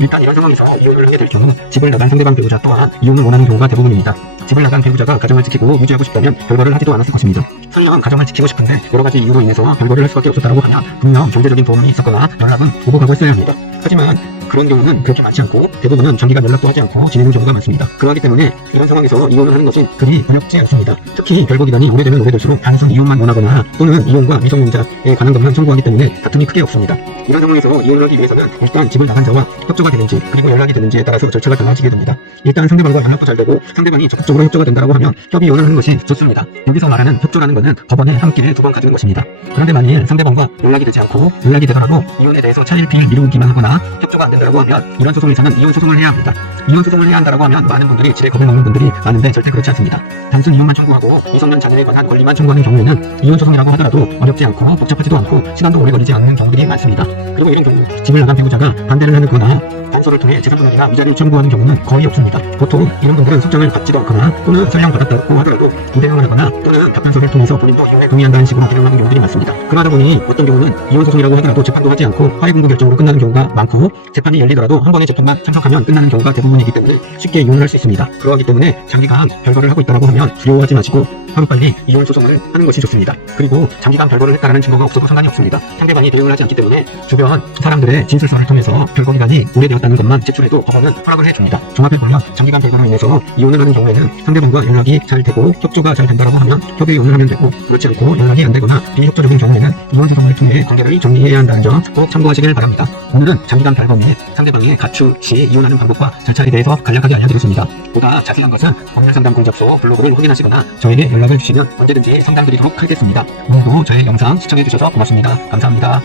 일단 이런 상황에서 이혼을 하게 될 경우 집을 나간 상대방 배우자 또한 이혼을 원하는 경우가 대부분입니다. 집을 나간 배우자가 가정을 지키고 유지하고 싶다면 별거를 하지도 않았을 것입니다. 설령 가정을 지키고 싶은데 여러가지 이유로 인해서 별거를 할 수밖에 없었다고 하면 분명 경제적인 도움이 있었거나 연락은 오고 가고 했어야 합니다. 하지만 그런 경우는 그렇게 많지 않고 대부분은 장기간 연락도 하지 않고 지내는 경우가 많습니다. 그러하기 때문에 이런 상황에서 이혼을 하는 것은 그리 어렵지 않습니다. 특히 별거기간이 오래되면 오래될수록 단순 이혼만 원하거나 또는 이혼과 미성년자에 관한 것만 청구하기 때문에 다툼이 크게 없습니다. 이런 상황에서 이혼을 하기 위해서는 일단 집을 나간 자와 협조가 되는지 그리고 연락이 되는지에 따라서 절차가 달라지게 됩니다. 일단 상대방과 연락도 잘 되고 상대방이 적극적으로 협조가 된다고 하면 협의 이혼을 하는 것이 좋습니다. 여기서 말하는 협조라는 것은 법원에 한 끼를 두 번 가지는 것입니다. 그런데 만일 상대방과 연락이 되지 않고 연락이 되더라도 이혼에 대해서 차일피일 미루기만 하거나 협조가 안 된다고 하면 이런 소송에서는 이혼 소송을 해야 합니다. 이혼 소송을 해야 한다고 하면 많은 분들이 지레 겁을 먹는 분들이 많은데 절대 그렇지 않습니다. 단순 이혼만 청구하고 미성년 자녀에 관한 권리만 청구하는 경우에는 이혼 소송이라고 하더라도 어렵지 않고 복잡하지도 않고 시간도 오래 걸리지 않는 경우들이 많습니다. 그리고 이런 경우 집을 나간 배우자가 반대를 하는 거나 단서를 통해 재산분할이나 위자료를 청구하는 경우는 거의 없습니다. 보통 이런 분들은 속장을 받지도 않거나 또는 설령 받았다고 하더라도 부대응을 하거나 또는 답변서를 통해서 본인도 이혼에 동의한다는 식으로 대응하는 경우들이 많습니다. 그러다 보니 어떤 경우는 이혼 소송이라고 하더라도 재판도 하지 않고 화해분고 결정으로 끝나는 경우가 많고 재판이 열리더라도 한 번의 재판만 참석하면 끝나는 경우가 대부분이기 때문에 쉽게 이혼을 할 수 있습니다. 그러기 때문에 장기간 별거를 하고 있다고 하면 두려워하지 마시고 하루빨리 이혼 소송을 하는 것이 좋습니다. 그리고 장기간 별거를 했다라는 증거가 없어도 상관이 없습니다. 상대방이 대응을 하지 않기 때문에 주변 사람들의 진술서를 통해서 별거 기간이 오래되었다는 것만 제출해도 법원은 허락을 해줍니다. 종합해보면 장기간 별거로 인해서 이혼을 하는 경우에는 상대방과 연락이 잘 되고 협조가 잘 된다고 하면 협의 이혼을 하면 되고 그렇지 않고 연락이 안 되거나 비협조적인 경우에는 이혼 소송을 통해 관계를 정리해야 한다는 점 꼭 참고하시길 바랍니다. 오늘은 장기간 별거 및 상대방의 가출 시 이혼하는 방법과 절차에 대해서 간략하게 알려드렸습니다. 보다 자세한 것은 법률상담 공잡소 블로그를 확인하시거나 저에게 연락을 주시면 언제든지 상담드리도록 하겠습니다. 오늘도 저의 영상 시청해주셔서 고맙습니다. 감사합니다.